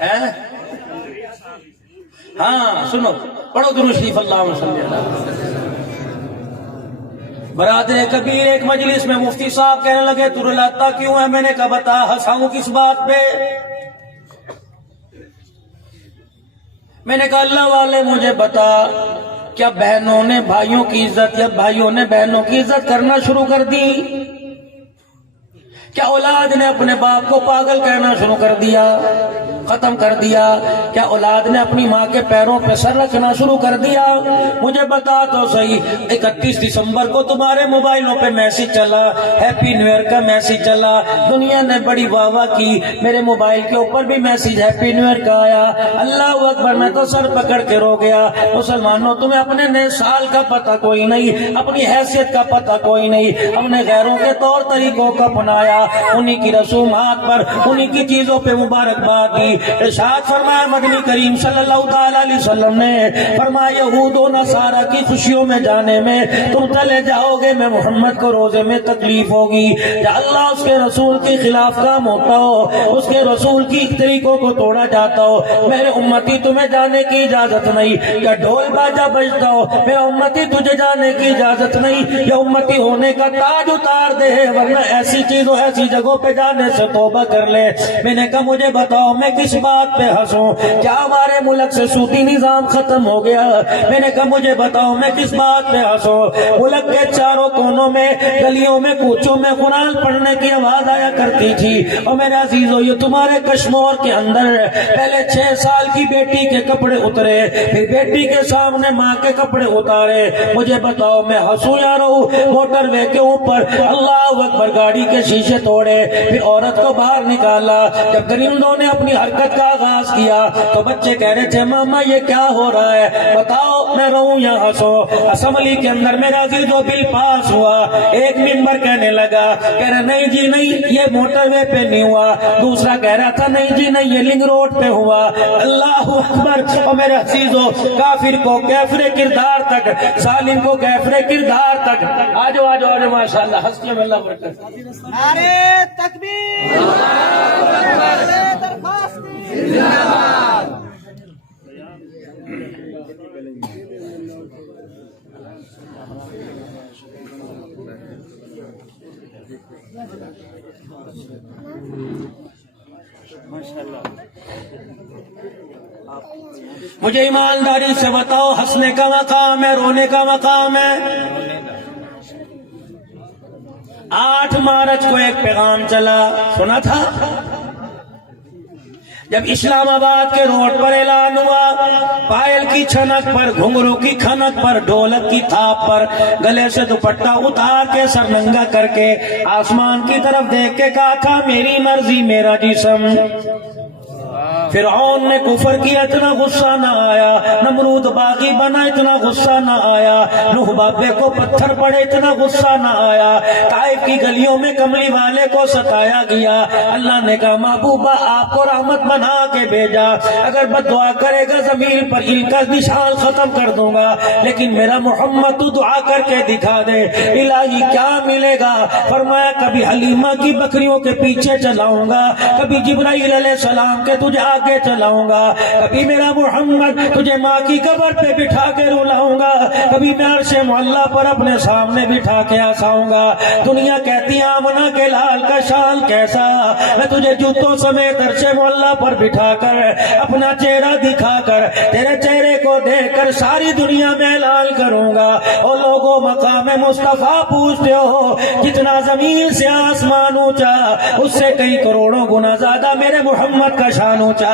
ہے؟ ہاں سنو، پڑھو درود شریف اللہم صلی اللہ علیہ وسلم۔ برادر کبیر ایک مجلس میں مفتی صاحب کہنے لگے تو رلاتا کیوں ہے؟ میں نے کہا بتا، ہنساؤں کس بات پہ؟ میں نے کہا اللہ والے مجھے بتا، کیا بہنوں نے بھائیوں کی عزت یا بھائیوں نے بہنوں کی عزت کرنا شروع کر دی؟ کیا اولاد نے اپنے باپ کو پاگل کہنا شروع کر دیا، ختم کر دیا؟ کیا اولاد نے اپنی ماں کے پیروں پہ سر رکھنا شروع کر دیا؟ مجھے بتا تو صحیح، 31 دسمبر کو تمہارے موبائلوں پہ میسج چلا، ہیپی نیو ایئر کا میسج چلا، دنیا نے بڑی واہ واہ کی، میرے موبائل کے اوپر بھی میسج ہیپی نیو ایئر کا آیا۔ اللہ اکبر، میں تو سر پکڑ کے رو گیا۔ مسلمانوں، تمہیں اپنے نئے سال کا پتہ کوئی نہیں، اپنی حیثیت کا پتہ کوئی نہیں، ہم نے غیروں کے طور طریقوں کو اپنایا، انہی کی رسومات پر، انہی کی چیزوں پہ مبارکباد دی۔ ارشاد فرمایا مدنی کریم صلی اللہ تعالی علیہ وسلم نے فرمایا یہود و نصارہ کی خوشیوں میں جانے میں تم چلے جاؤ گے، میں محمد کو روزے میں تکلیف ہوگی۔ یا اللہ اس کے رسول کے خلاف کام ہوتا ہو، اس کے رسول کی طریقوں کو توڑا جاتا ہو، میرے امتی تمہیں جانے کی اجازت نہیں۔ یا ڈھول باجا بجتا ہو، میرے امتی تجھے جانے کی اجازت نہیں۔ یا امتی ہونے کا تاج اتار دے، ورنہ ایسی چیزوں ایسی جگہوں پہ جانے سے توبہ کر لے۔ میں نے کہا مجھے بتاؤ میں کس بات پہ ہنسوں؟ کیا ہمارے ملک سے سودی نظام ختم ہو گیا؟ میں نے کہا مجھے بتاؤ میں کس بات پہ ہنسوں؟ ملک کے چاروں کونوں میں، گلیوں میں، کوچوں میں قرآن پڑھنے کی آواز آیا کرتی تھی۔ اور میرے عزیزو، یہ تمہارے کشمور کے اندر پہلے 6 سال کی بیٹی کے کپڑے اترے، پھر بیٹی کے سامنے ماں کے کپڑے اتارے۔ مجھے بتاؤ میں ہنسوں یا رہوں؟ موٹر وے کے اوپر اللہ اکبر گاڑی کے شیشے توڑے، پھر عورت کو باہر نکالا۔ جب درندوں نے اپنی حرکت کا آغاز کیا تو بچے کہہ رہے تھے ماما یہ کیا ہو رہا ہے؟ بتاؤ میں رہوں یا ہنسوں؟ اسمبلی کے اندر میرا عزیزو بل پاس ہوا، ایک ممبر کہنے لگا، کہہ رہا نہیں جی نہیں یہ موٹر وے پہ نہیں ہوا، دوسرا کہہ رہا تھا نہیں جی نہیں یہ لنگ روڈ پہ ہوا۔ اللہ اکبر! اور میرے عزیزو، کافر کو کیفر کردار تک، ظالم کو کیفر کردار تک، آجو آجو آجو ماشاءاللہ، ہستیوں میں اللہ برکت۔ نعرے تکبیر، نعرے درخواست، مجھے ایمانداری سے بتاؤ، ہنسنے کا مقام ہے رونے کا مقام ہے؟ 8 مارچ کو ایک پیغام چلا، سنا تھا؟ جب اسلام آباد کے روڈ پر اعلان ہوا، پائل کی چھنک پر، گھنگرو کی کھنک پر، ڈھولک کی تھاپ پر، گلے سے دوپٹہ اتار کے سر ننگا کر کے آسمان کی طرف دیکھ کے کہا تھا میری مرضی میرا جسم۔ فرعون نے کفر کیا اتنا غصہ نہ آیا، نمرود باغی بنا اتنا غصہ نہ آیا، نوح بابے کو پتھر پڑے اتنا غصہ نہ آیا، طائف کی گلیوں میں کملی والے کو ستایا گیا۔ اللہ نے کہا محبوبہ آپ کو رحمت بنا کے بھیجا، اگر بد دعا کرے گا زمین پر ان کا نشان ختم کر دوں گا، لیکن میرا محمد تو دعا کر کے دکھا دے، الہی کیا ملے گا؟ فرمایا کبھی حلیمہ کی بکریوں کے پیچھے چلاؤں گا، کبھی جبرائیل علیہ السلام کے تجھے آگے چلاؤں گا، کبھی میرا محمد تجھے ماں کی قبر پہ بٹھا کے رلاؤں گا، کبھی میں عرش معلیٰ پر اپنے سامنے بٹھا کے آساؤں گا۔ دنیا کہتی آمنہ کے لال کا شان کیسا، میں تجھے جوتوں سمیت عرش معلیٰ پر بٹھا کر اپنا چہرہ دکھا کر تیرے چہرے کو دیکھ کر ساری دنیا میں اعلان کروں گا، اور لوگوں مقام مصطفیٰ پوچھتے ہو جتنا زمین سے آسمان اونچا، اس سے کئی کروڑوں گنا زیادہ میرے محمد کا شان اونچا۔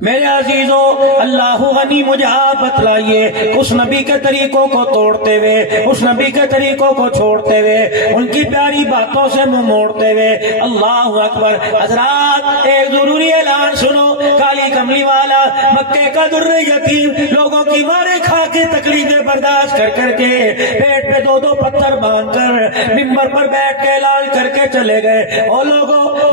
میرے عزیزو، اللہ غنی مجھے آپ بتلائیے اس نبی کے طریقوں کو توڑتے ہوئے، اس نبی کے طریقوں کو چھوڑتے ہوئے، ان کی پیاری باتوں سے منہ موڑتے ہوئے، اللہ اکبر۔ حضرات ایک ضروری اعلان سنو، کالی کملی والا مکے کا در یتیم لوگوں کی مارے کھا کے تکلیفیں برداشت کر کر کے پیٹ پہ 2 پتھر باندھ کر ممبر پر بیٹھ کے اعلان کر کے چلے گئے، او لوگوں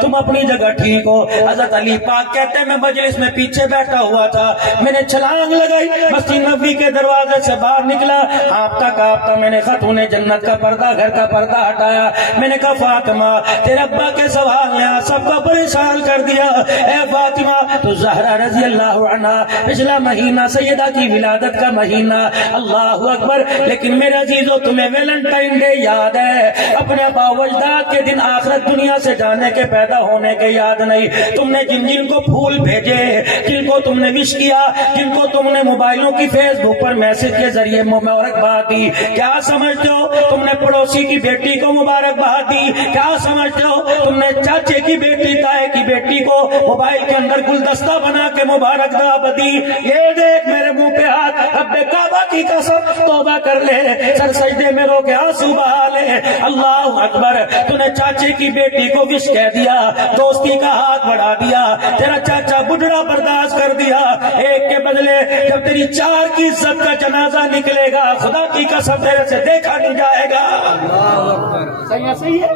تم اپنی جگہ ٹھیک ہو. حضرت علی پاک کہتے ہیں میں مجلس میں پیچھے بیٹھا ہوا تھا, میں نے چھلانگ لگائی, مسجد نبوی کے دروازے سے باہر نکلا, کانپتا میں نے خاتون جنت کا پردہ, گھر کا پردہ ہٹایا. میں نے کہا فاطمہ تیرے ابا کے سوال نے سب کو پریشان کر دیا. اے فاطمہ تو زہرا رضی اللہ عنہا, پچھلا مہینہ سیدہ کی ولادت کا مہینہ, اللہ اکبر. لیکن میرے عزیزو تمہیں ویلنٹائن ڈے یاد ہے, اپنے ابا و اجداد کے دن آخرت دنیا سے جانے کے پیدا ہونے کے یاد نہیں. تم نے جن کو پھول بھیجے, جن کو تم نے وش کیا, جن کو تم نے موبائلوں کی فیس بک پر میسج کے ذریعے مبارکباد دی, کیا سمجھتے ہو تم نے پڑوسی کی بیٹی کو مبارکباد دی؟ کیا سمجھتے ہو تم نے چاچے کی بیٹی, تائے کی بیٹی کو موبائل کے اندر گلدستہ بنا کے مبارکباد دی؟ یہ دیکھ میرے منہ پہ ہاتھ, رب کعبہ کی قسم توبہ کر لے, سر سجدے میں رو کے آنسو بہا لے. اللہ اکبر. تو نے چاچے کی بیٹی کو وش کہہ دیا, دوستی کا ہاتھ بڑھا دیا, تیرا چاچا بڈھڑا برداشت کر دیا. ایک کے بدلے جب تیری 4 کی عزت کا جنازہ نکلے گا, خدا کی قسم تیرے سے دیکھا نہیں جائے گا. صحیح ہے.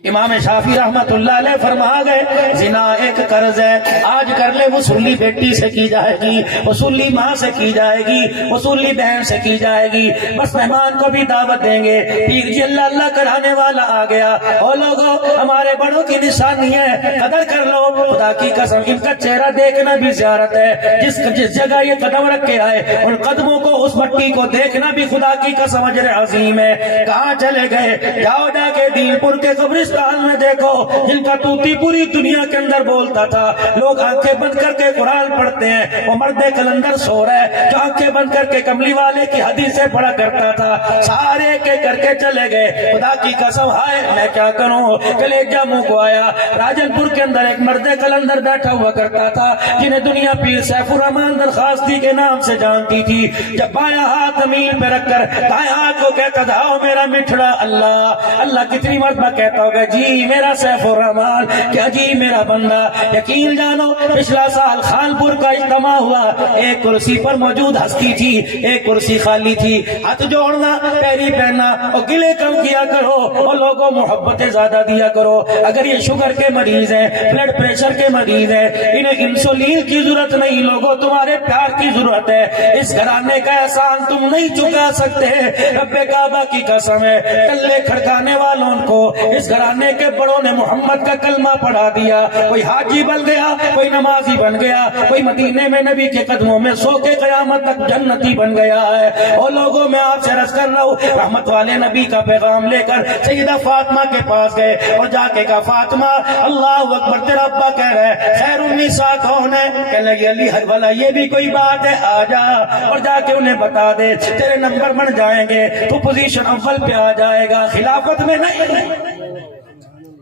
امام شافعی رحمت اللہ علیہ فرما گئے زنا ایک قرض ہے, آج کر لے وصولی بیٹی سے کی جائے گی, وصولی ماں سے کی جائے گی, وصولی بہن سے کی جائے گی. بس مہمان کو بھی دعوت دیں گے, پیر جی اللہ اللہ کرانے والا آ گیا, اور لوگوں ہمارے بڑوں کی نشانی ہے, قدر کر لو. خدا کی قسم ان کا چہرہ دیکھنا بھی زیارت ہے. جس جگہ یہ قدم رکھ کے آئے ان قدموں کو, اس مٹی کو دیکھنا بھی خدا کی قسم اجر عظیم ہے. کہاں چلے گئے؟ جاؤ جا کے دین پور کے قبرستان میں دیکھو, جن کا توتی پوری دنیا کے اندر بولتا تھا. لوگ آنکھیں بند کر کے قرآن پڑھتے ہیں, وہ مرد کلندر سو رہا ہے جو آنکھیں بند کر کے کملی والے کی حدیثیں پڑھا کرتا تھا. سارے کے کر کے چلے گئے. خدا کی قسم ہائے میں کیا کروں, کلیجہ منہ کو آیا. راجن پور کے اندر ایک مرد کلندر بیٹھا ہوا کرتا تھا, جنہیں دنیا پیر سیف الرحمان درخواستی کے نام سے جانتی تھی. جب بایاں ہاتھ زمین پہ رکھ کر دائیں ہاتھ کو کہتا تھا او میرا مٹھڑا اللہ, اللہ کتنی مرتبہ کہتا ہوگا جی میرا سیف الرحمان, کیا جی میرا بندہ. یقین جانو پچھلا سال خانپور کا اجتماع ہوا, ایک کرسی پر موجود ہستی تھی, ایک کرسی خالی تھی. ہاتھ جوڑنا, پیری پہننا اور گلے کم کیا کرو, اور لوگوں محبتیں زیادہ دیا کرو. اگر یہ شوگر کے مریض ہیں, بلڈ پریشر کے مریض ہیں, انہیں انسولین کی ضرورت نہیں, لوگوں تمہارے پیار کی ضرورت ہے. اس گھرانے کا احسان تم نہیں چکا سکتے. رب کعبہ کی قسم ہے, کلے کھڑکانے والوں کو اس گھرانے کے بڑوں نے محمد کا کلمہ پڑھا دیا. کوئی حاجی بن گیا, کوئی نمازی بن گیا, کوئی مدینے میں نبی کے قدموں میں سو کے قیامت تک جنتی بن گیا ہے. اور لوگوں میں آپ سے عرض کر رہا ہوں, رحمت والے نبی کا پیغام لے کر سیدہ فاطمہ کے پاس گئے اور جا کے کہا فاطمہ اللہ اکبر, تیرا ابا کہہ رہا ہے خیر النساء کون ہے؟ کہنے لگی علی والا یہ بھی کوئی بات ہے, آ جا اور جا کے انہیں بتا دے, تیرے نمبر بن جائیں گے, تو پوزیشن اول پہ آ جائے گا. خلافت میں نہیں,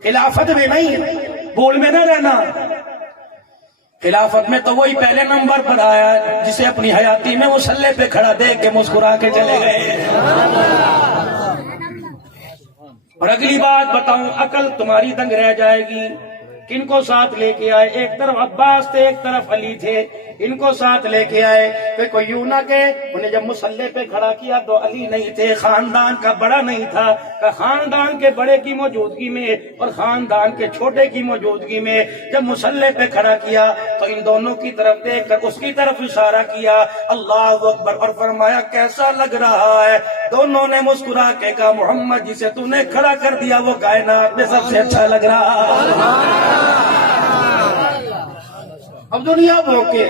خلافت میں نہیں, بول میں نہ رہنا. خلافت میں تو وہی پہلے نمبر پر آیا جسے اپنی حیاتی میں مسلح پہ کھڑا دیکھ کے مسکرا کے چلے گئے. اور اگلی بات بتاؤں, عقل تمہاری دنگ رہ جائے گی. کن کو ساتھ لے کے آئے؟ ایک طرف عباس تھے, ایک طرف علی تھے. ان کو ساتھ لے کے آئے, پھر کوئی یوں نہ کہ انہیں جب مسلح پہ کھڑا کیا تو علی نہیں تھے, خاندان کا بڑا نہیں تھا. کہ خاندان کے بڑے کی موجودگی میں اور خاندان کے چھوٹے کی موجودگی میں جب مسلح پہ کھڑا کیا تو ان دونوں کی طرف دیکھ کر اس کی طرف اشارہ کیا, اللہ اکبر, اور فرمایا کیسا لگ رہا ہے؟ دونوں نے مسکرا کے کہا محمد جسے تو نے کھڑا کر دیا وہ کائنات میں سب سے اچھا لگ رہا. اب دنیا بھونکے,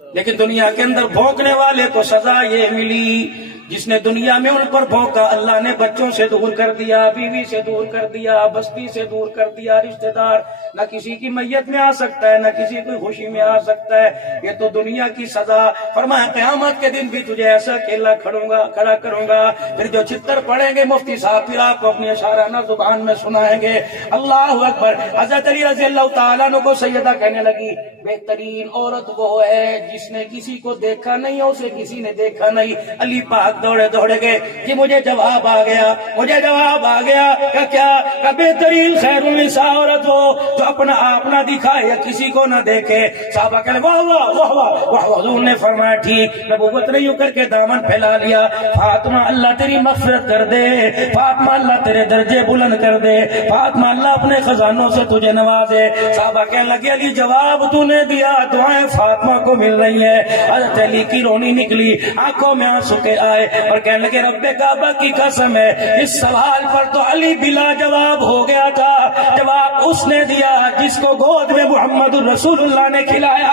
لیکن دنیا کے اندر بھونکنے والے کو سزا یہ ملی جس نے دنیا میں ان پر بھونکا اللہ نے بچوں سے دور کر دیا, بیوی سے دور کر دیا, بستی سے دور کر دیا, رشتہ دار نہ کسی کی میت میں آ سکتا ہے, نہ کسی کی خوشی میں آ سکتا ہے. یہ تو دنیا کی سزا. فرمایا قیامت کے دن بھی تجھے ایسا اکیلا کھڑا کروں گا, پھر جو چتر پڑیں گے مفتی صاحب پھر آپ کو اپنی اشارانہ زبان میں سنائیں گے. اللہ اکبر. حضرت علی رضی اللہ تعالیٰ عنہ کو سیدہ کہنے لگی بہترین عورت وہ ہے جس نے کسی کو دیکھا نہیں اور اسے کسی نے دیکھا نہیں. علی پاک دوڑے دوڑے گئے کہ مجھے جواب آ گیا، مجھے جواب آ گیا کہ کیا کہ بہترین خیر النساء عورت ہو جو اپنا آپ نہ دکھائے یا کسی کو نہ دیکھے۔ صحابہ کہنے واہ واہ واہ واہ واہ، حضور نے فرمایا ٹھیک، نبوت نے یوں کر کے دامن پھیلا لیا، فاطمہ اللہ تیری مغفرت کر دے، فاطمہ اللہ تیرے درجے بلند کر دے، فاطمہ اللہ اپنے خزانوں سے تجھے نوازے۔ صحابہ کہنے لگے علی جواب تو نے دیا، دعائیں فاطمہ کو مل رہی ہیں۔ حضرت علی کی رونی نکلی، آنکھوں میں آنسو کے آئے اور کہنے لگے رب کعبہ کی قسم ہے اس سوال پر تو علی بلا جواب ہو گیا تھا، جواب اس نے دیا جس کو گود میں محمد الرسول اللہ نے کھلایا۔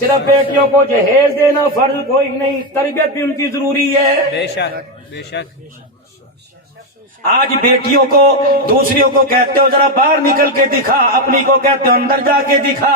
صرف بیٹیوں کو جہیز دینا فرض کوئی نہیں، تربیت بھی ان کی ضروری ہے۔ بے شک بے شک۔ آج بیٹیوں کو دوسریوں کو کہتے ہو ذرا باہر نکل کے دکھا، اپنی کو کہتے ہو اندر جا کے دکھا،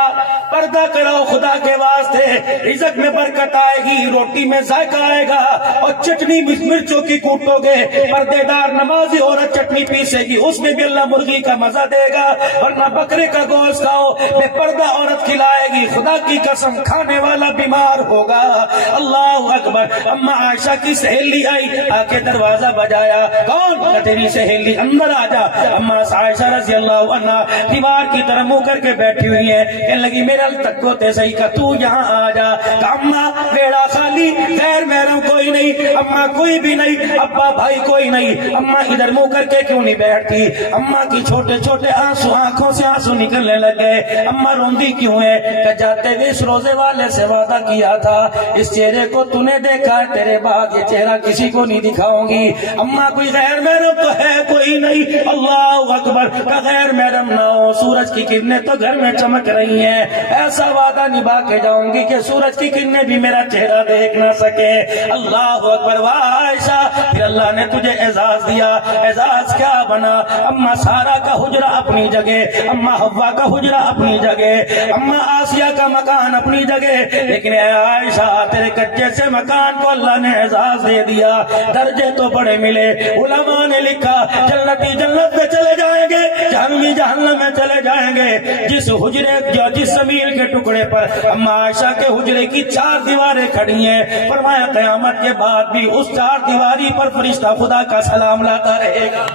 پردہ کرو خدا کے واسطے، رزق میں برکت آئے گی، روٹی میں ذائقہ آئے گا، اور چٹنی مرچوں کی کوٹو گے، پردے دار نمازی عورت چٹنی پیسے گی، اس میں بھی اللہ مرغی کا مزہ دے گا، ورنہ بکرے کا گوشت کھاؤ، بے پردہ عورت کھلائے گی، خدا کی قسم کھانے والا بیمار ہوگا۔ اللہ اکبر۔ اما عائشہ کی سہیلی آئی، آ کے دروازہ بجایا، کون؟ تیری سہیلی، اندر آ جا۔ اما عائشہ رضی اللہ عنہ دیوار کی طرح منہ کر کے بیٹھی ہوئی ہے، کہنے لگی میرا تک کو تے صحیح کا تو یہاں آ جا۔ اما بیڑا خالی، غیر محرم کوئی نہیں، اما کوئی بھی نہیں، ابا بھائی کوئی نہیں، اما ادھر منہ کر کے کیوں نہیں بیٹھتی؟ اما کی چھوٹے چھوٹے آنسو، آنکھوں سے آنسو نکلنے لگے۔ اما روندی کیوں ہے؟ کہ جاتے ہوئے اس روزے والے سے وعدہ کیا تھا اس چہرے کو تو نے دیکھا ہے، تیرے بعد یہ چہرہ کسی کو نہیں دکھاؤں گی۔ اما کوئی غیر محرم تو ہے کوئی نہیں، اللہ اکبر، کا غیر محرم نہ ہو، سورج کی کرنیں تو گھر میں چمک رہی ہیں، ایسا وعدہ نبھا کے جاؤں گی کہ سورج کی کرنیں بھی میرا چہرہ دیکھ نہ سکے۔ اللہ اکبر۔ عائشہ پھر اللہ نے تجھے اعزاز دیا، اعزاز کیا بنا؟ اما سارا کا حجرہ اپنی جگہ، اما حوا کا حجرہ اپنی جگہ، اما آسیہ کا مکان اپنی جگہ، لیکن اے عائشہ تیرے کچے سے مکان کو اللہ نے اعزاز دے دیا، درجے تو بڑے ملے۔ علماء نے لکھا جنتی جنت میں چلے جائیں گے، جہنمی جہنم میں چلے جائیں گے۔ جس حجرے جس زمین کے ٹکڑے پر اما عائشہ کے حجرے کی 4 دیواریں کھڑی ہیں، فرمایا قیامت کے بعد بھی اس 4 دیواری پر فرشتہ خدا کا سلام لاتا رہے گا۔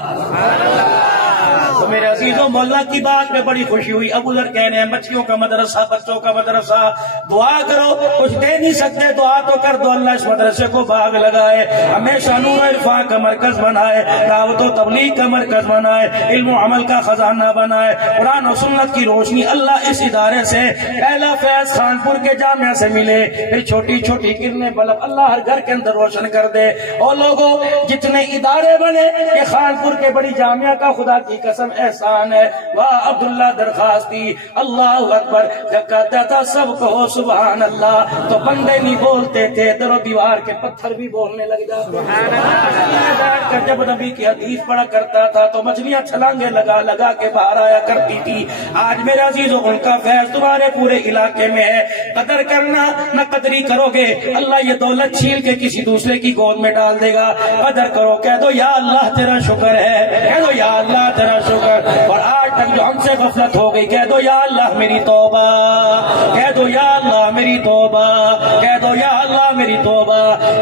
تو میرے عزیزوں مولا کی بات میں بڑی خوشی ہوئی۔ ابو ذر کہنے ہیں بچیوں کا مدرسہ، بچوں کا مدرسہ، دعا کرو، کچھ دے نہیں سکتے دعا تو کر دو، اللہ اس مدرسے کو باغ لگائے، ہمیشہ نور و عرفان کا مرکز بنائے، دعوت و تبلیغ کا مرکز بنائے، علم و عمل کا خزانہ بنائے، قرآن و سنت کی روشنی اللہ اس ادارے سے پہلا فیض خانپور کے جامعہ سے ملے، پھر چھوٹی چھوٹی کرنیں بلب اللہ ہر گھر کے اندر روشن کر دے۔ اور لوگوں جتنے ادارے بنے یہ خانپور کے بڑی جامعہ کا خدا کی قسم احسان ہے۔ واہ عبداللہ درخواستی، اللہ اکبر، جب کہتا تھا سب کہو سبحان اللہ تو بندے نہیں بولتے تھے، در و دیوار کے پتھر بھی بولنے لگ جاتے۔ بیٹھ کر جب نبی کی حدیث پڑھا کرتا تھا تو مچھلیاں چھلانگے لگا لگا کے باہر آیا کرتی تھی۔ آج میرے عزیزوں ان کا فیض تمہارے پورے علاقے میں ہے، قدر کرنا، نہ قدری کرو گے اللہ یہ دولت چھین کے کسی دوسرے کی گود میں ڈال دے گا۔ قدر کرو، کہہ دو یا اللہ تیرا شکر ہے، کہہ دو یا اللہ تیرا شکر۔ اور آج تک جو ہم سے غفلت ہو گئی کہہ دو یا اللہ میری توبہ، کہہ دو یا اللہ میری توبہ، کہہ دو یا اللہ میری توبہ۔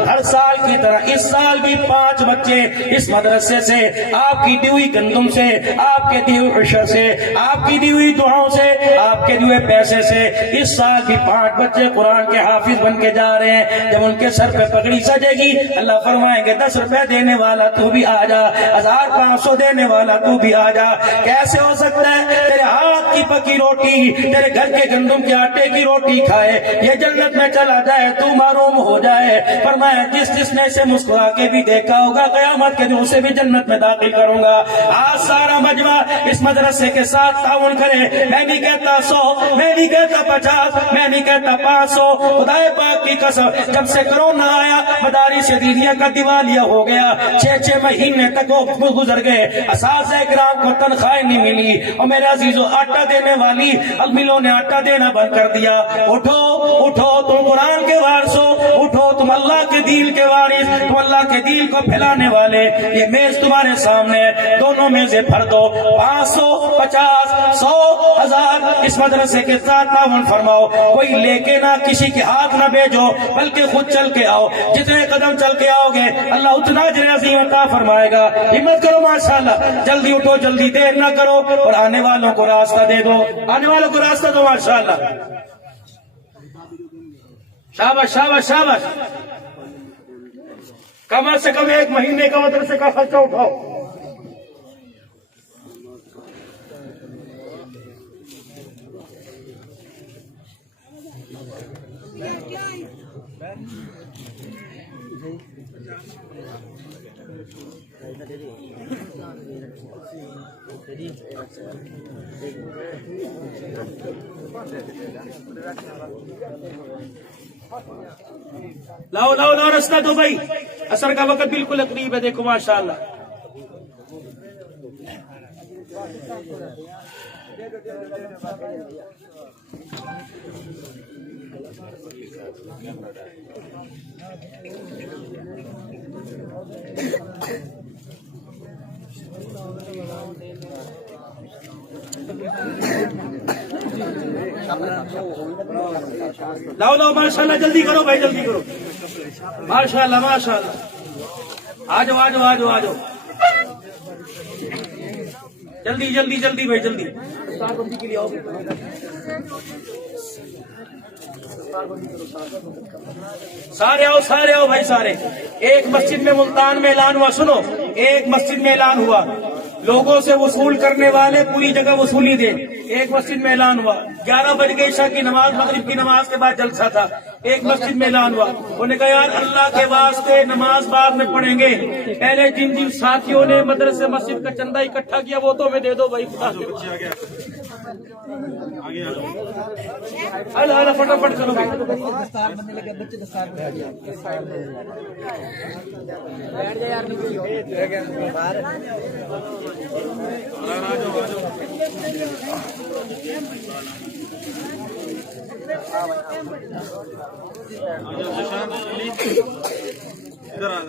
ہر سال کی طرح اس سال بھی 5 بچے اس مدرسے سے آپ کی دی ہوئی گندم سے، آپ کے دی ہوئی عشر سے، آپ کی دی ہوئی دعاؤں سے، آپ کے دیے پیسے سے اس سال بھی 5 بچے قرآن کے حافظ بن کے جا رہے ہیں۔ جب ان کے سر پہ پگڑی سجے گی اللہ فرمائیں گے 10 روپے دینے والا تو بھی آ جا، 1500 دینے والا تو بھی آ جا۔ کیسے ہو سکتا ہے تیرے ہاتھ کی پکی روٹی، تیرے گھر کے گندم کے آٹے کی روٹی کھائے یہ جنت میں چلا جائے تو معروم ہو جائے؟ فرمایا جس نے اسے مسکرا کے بھی دیکھا ہوگا قیامت کے دن اسے بھی جنت میں داخل کروں گا۔ آج سارا مجمع اس مدرسے کے ساتھ تعاون کرے، میں نہیں کہتا 100، میں نہیں کہتا 50، میں نہیں کہتا 500، خدا پاک کی قسم جب سے کرونا آیا مدارس شدیدیہ کا دیوالیہ ہو گیا، 6 مہینے تک وہ گزر گئے، اساتذہ کرام کو تنخواہیں نہیں ملی، اور میرے عزیزو آٹا دینے والی ملوں نے آٹا دینا بند کر دیا. اٹھو اٹھو تم قرآن کے وارثو, اٹھو تم اللہ کے دین کے وارث, تم اللہ کے دین کو پھیلانے والے. یہ میز تمہارے سامنے ہے, دونوں میزیں بھر دو. 500 50 100 1000 اس مدرسے کے ساتھ تعاون فرماؤ. کوئی لے کے نہ کسی کے ہاتھ نہ بھیجو, بلکہ خود چل کے آؤ. جتنے قدم چل کے آؤ گے اللہ اتنا اجر عظیم عطا فرمائے گا. ہمت کرو ماشاءاللہ, جلدی اٹھو, جلدی دیر نہ کرو, اور آنے والوں کو راستہ دے دو, آنے والوں کو راستہ دو ماشاءاللہ. شاباش شاباش شاباش. کم سے کم 1 مہینے کا مدرسے کا خرچہ اٹھاؤ. لاؤ لاؤ لاؤ راستہ دو بھائی, اثر کا وقت بالکل قریب ہے. دیکھو ماشاءاللہ. لاؤ لاؤ ماشاءاللہ, جلدی کرو بھائی, جلدی کرو. ماشاءاللہ ماشاءاللہ. آ جاؤ آ جاؤ آ جاؤ آ جاؤ, جلدی جلدی جلدی بھائی جلدی. کے لیے آؤ گے سارے آؤ, سارے آؤ بھائی سارے. ایک مسجد میں ملتان میں اعلان ہوا, سنو, ایک مسجد میں اعلان ہوا, لوگوں سے وصول کرنے والے پوری جگہ وصولی دیں. ایک مسجد میں اعلان ہوا, 11 بج گئے عشاء کی نماز, مغرب کی نماز کے بعد جلسہ تھا. ایک مسجد میں اعلان ہوا, انہوں نے کہا یار اللہ کے واسطے نماز بعد میں پڑھیں گے, پہلے جن جن ساتھیوں نے مدرسے مسجد کا چندہ اکٹھا کیا وہ تو ہمیں دے دو بھائی. اللہ فٹافٹ چلو بھائی. ادھر آ